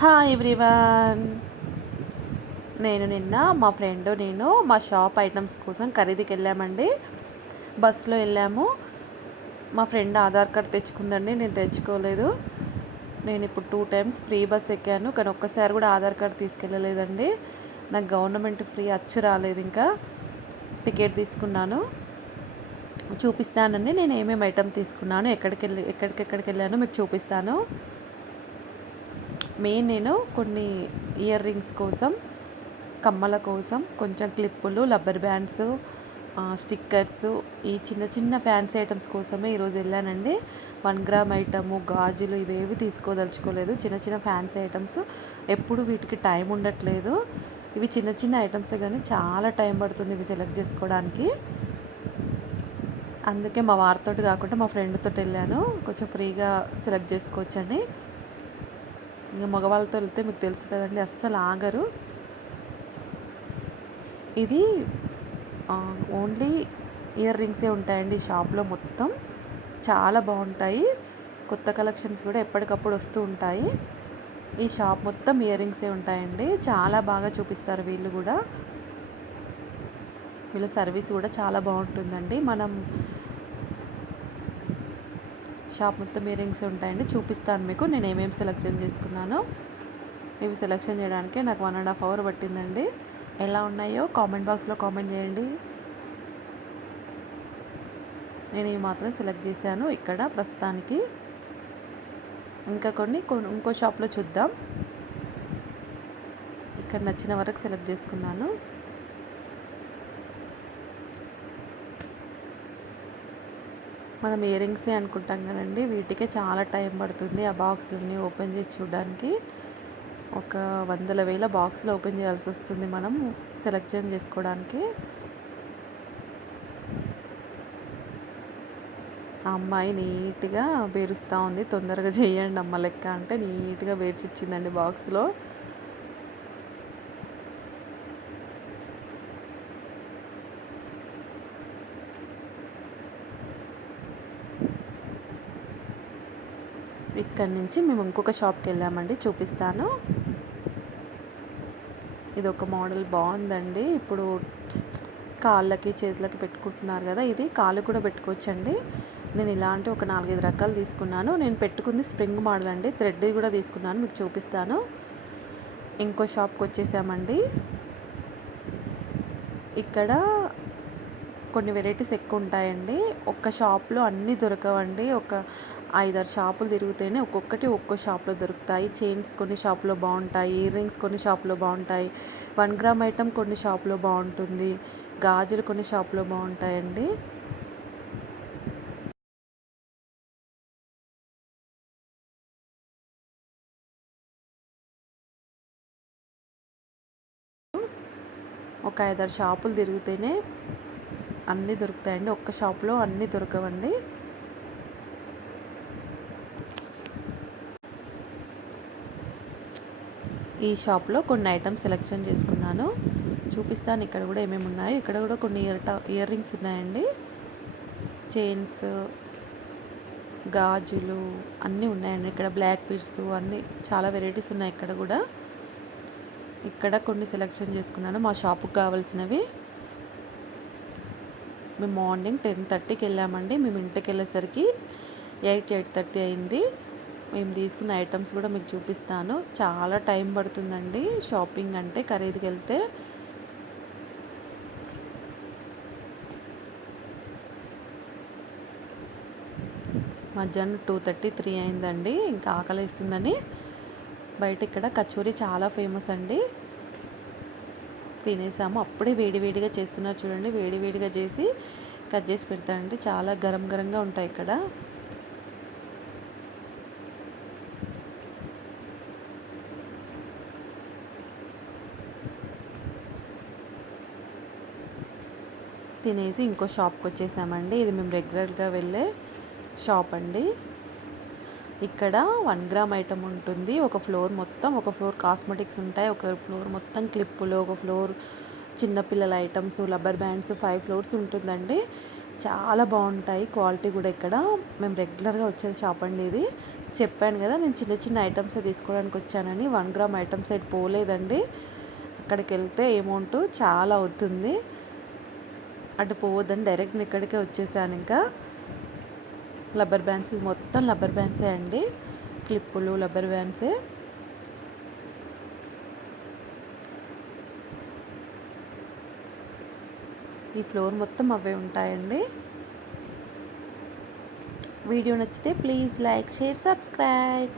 Hi everyone నేను నిన్న మా ఫ్రెండ్ నేను మా షాప్ ఐటమ్స్ కోసం ఖరీదుకి వెళ్ళామండి. బస్సులో వెళ్ళాము. మా ఫ్రెండ్ ఆధార్ కార్డ్ తెచ్చుకుందండి. నేను తెచ్చుకోలేదు. నేను ఇప్పుడు టూ టైమ్స్ ఫ్రీ బస్ ఎక్కాను. కానీ ఒక్కసారి కూడా ఆధార్ కార్డ్ తీసుకెళ్ళలేదండి. నాకు గవర్నమెంట్ ఫ్రీ అచ్చు రాలేదు ఇంకా. టికెట్ తీసుకున్నాను. చూపిస్తానండి. నేను ఏమేమి ఐటమ్ తీసుకున్నాను. ఎక్కడికి వెళ్ళి ఎక్కడికెక్కడికి వెళ్ళానో మీకు చూపిస్తాను. మెయిన్ నేను కొన్ని ఇయర్ రింగ్స్ కోసం కమ్మల కోసం కొంచెం క్లిప్పులు రబ్బర్ బ్యాండ్స్ స్టిక్కర్స్ ఈ చిన్న చిన్న ఫ్యాన్సీ ఐటమ్స్ కోసమే ఈరోజు వెళ్ళానండి. వన్ గ్రామ్ ఐటము గాజులు ఇవేవి తీసుకోదలుచుకోలేదు. చిన్న చిన్న ఫ్యాన్సీ ఐటమ్స్ ఎప్పుడు వీటికి టైం ఉండట్లేదు. ఇవి చిన్న చిన్న ఐటమ్సే కానీ చాలా టైం పడుతుంది ఇవి సెలెక్ట్ చేసుకోవడానికి. అందుకే మా వారితో కాకుండా మా ఫ్రెండ్తో వెళ్ళాను. కొంచెం ఫ్రీగా సెలెక్ట్ చేసుకోవచ్చండి. ఇంకా మగవాళ్ళతో వెళ్తే మీకు తెలుసు కదండి అస్సలు ఆగరు. ఇది ఓన్లీ ఇయర్ రింగ్సే ఉంటాయండి షాప్లో మొత్తం. చాలా బాగుంటాయి. కొత్త కలెక్షన్స్ కూడా ఎప్పటికప్పుడు వస్తూ ఉంటాయి. ఈ షాప్ మొత్తం ఇయర్ రింగ్సే ఉంటాయండి. చాలా బాగా చూపిస్తారు వీళ్ళు కూడా. వీళ్ళ సర్వీస్ కూడా చాలా బాగుంటుందండి. మనం షాప్ మొత్తం ఇయరింగ్స్ ఉంటాయండి. చూపిస్తాను మీకు. నేను ఏమేమి సెలెక్షన్ చేసుకున్నానో. ఇవి సెలెక్షన్ చేయడానికి నాకు వన్ అండ్ హాఫ్ అవర్ పట్టిందండి. ఎలా ఉన్నాయో కామెంట్ బాక్స్లో కామెంట్ చేయండి. నేను ఇవి మాత్రం సెలెక్ట్ చేశాను ఇక్కడ ప్రస్తుతానికి. ఇంకా కొన్ని ఇంకో షాప్లో చూద్దాం. ఇక్కడ నచ్చిన వరకు సెలెక్ట్ చేసుకున్నాను. మనం ఇయరింగ్సే అనుకుంటాం కదండి. వీటికే చాలా టైం పడుతుంది ఆ బాక్స్లన్నీ ఓపెన్ చేసి చూడడానికి. ఒక వందల వేల బాక్స్లో ఓపెన్ చేయాల్సి వస్తుంది మనం సెలెక్షన్ చేసుకోవడానికి. ఆ అమ్మాయి నీట్గా బేరుస్తూ ఉంది. తొందరగా చేయండి అమ్మ లెక్క అంటే నీట్గా బేర్చి ఇచ్చిందండి బాక్స్లో. ఇక్కడ నుంచి మేము ఇంకొక షాప్కి వెళ్ళామండి చూపిస్తాను. ఇది ఒక మోడల్ బాగుందండి. ఇప్పుడు కాళ్ళకి చేతులకి పెట్టుకుంటున్నారు కదా ఇది కాళ్ళు కూడా పెట్టుకోవచ్చండి. నేను ఇలాంటి ఒక నాలుగైదు రకాలు తీసుకున్నాను. నేను పెట్టుకుంది స్ప్రింగ్ మోడల్ అండి థ్రెడ్ కూడా తీసుకున్నాను మీకు చూపిస్తాను. ఇంకో షాప్కి వచ్చేసామండి. ఇక్కడ కొన్ని వెరైటీస్ ఎక్కువ ఉంటాయండి ఒక్క షాప్లో అన్నీ దొరకవండి. ఒక ఐదారు షాపులు తిరిగితేనే ఒక్కొక్కటి ఒక్కో షాప్లో దొరుకుతాయి. చైన్స్ కొన్ని షాప్లో బాగుంటాయి ఇయర్ రింగ్స్ కొన్ని షాప్లో బాగుంటాయి వన్ గ్రామ్ ఐటమ్ కొన్ని షాప్లో బాగుంటుంది గాజులు కొన్ని షాప్లో బాగుంటాయండి ఒక ఐదారు షాపులు తిరిగితేనే అన్నీ దొరుకుతాయండి. ఒక్క షాప్లో అన్నీ దొరకవండి. ఈ షాప్లో కొన్ని ఐటమ్స్ సెలెక్షన్ చేసుకున్నాను. చూపిస్తాను ఇక్కడ కూడా ఏమేమి ఉన్నాయో. ఇక్కడ కూడా కొన్ని ఇయర్ ఇయర్ రింగ్స్ ఉన్నాయండి. చైన్స్ గాజులు అన్నీ ఉన్నాయండి. ఇక్కడ బ్లాక్ పీస్ అన్నీ చాలా వెరైటీస్ ఉన్నాయి ఇక్కడ కూడా. ఇక్కడ కొన్ని సెలెక్షన్ చేసుకున్నాను. మా షాపుకి కావాల్సినవి. మేము మార్నింగ్ టెన్ థర్టీకి వెళ్ళామండి. మేము ఇంటికి వెళ్ళేసరికి ఎయిట్ ఎయిట్ థర్టీ అయింది. మేము తీసుకున్న ఐటమ్స్ కూడా మీకు చూపిస్తాను. చాలా టైం పడుతుందండి షాపింగ్ అంటే ఖరీదుకి వెళ్తే. మధ్యాహ్నం టూ థర్టీ త్రీ అయిందండి. ఇంకా ఆకలిస్తుందని బయట ఇక్కడ కచోరీ చాలా ఫేమస్ అండి. తినేసాము. అప్పుడే వేడివేడిగా చేస్తున్నారు చూడండి. వేడివేడిగా చేసి కట్ చేసి పెడతారంటే చాలా గరం గరంగా ఉంటాయి ఇక్కడ. తినేసి ఇంకో షాప్కి వచ్చేసామండి. ఇది మేము రెగ్యులర్గా వెళ్ళే షాప్ అండి. ఇక్కడ వన్ గ్రామ్ ఐటమ్ ఉంటుంది. ఒక ఫ్లోర్ మొత్తం ఒక ఫ్లోర్ కాస్మెటిక్స్ ఉంటాయి. ఒక ఫ్లోర్ మొత్తం క్లిప్పులు ఒక ఫ్లోర్ చిన్నపిల్లల items rubber bands five floors ఉంటుందండి. చాలా బాగుంటాయి. క్వాలిటీ కూడా ఇక్కడ. మేము రెగ్యులర్గా వచ్చే షాప్ అండి ఇది. చెప్పాను కదా నేను చిన్న చిన్న ఐటమ్స్ తీసుకోవడానికి వచ్చానని. వన్ గ్రామ్ ఐటమ్స్ అయితే పోలేదండి. అక్కడికి వెళ్తే అమౌంట్ చాలా అవుతుంది. అటు పోవద్దని డైరెక్ట్ నేను ఇక్కడికే వచ్చేసాను ఇంకా. రబ్బర్ బ్యాండ్స్ ఇది మొత్తం రబ్బర్ బ్యాండ్సే అండి. క్లిప్పులు రబ్బర్ బ్యాండ్సే. ఈ ఫ్లోర్ మొత్తం అవే ఉంటాయండి. వీడియో నచ్చితే ప్లీజ్ లైక్ షేర్ సబ్స్క్రైబ్.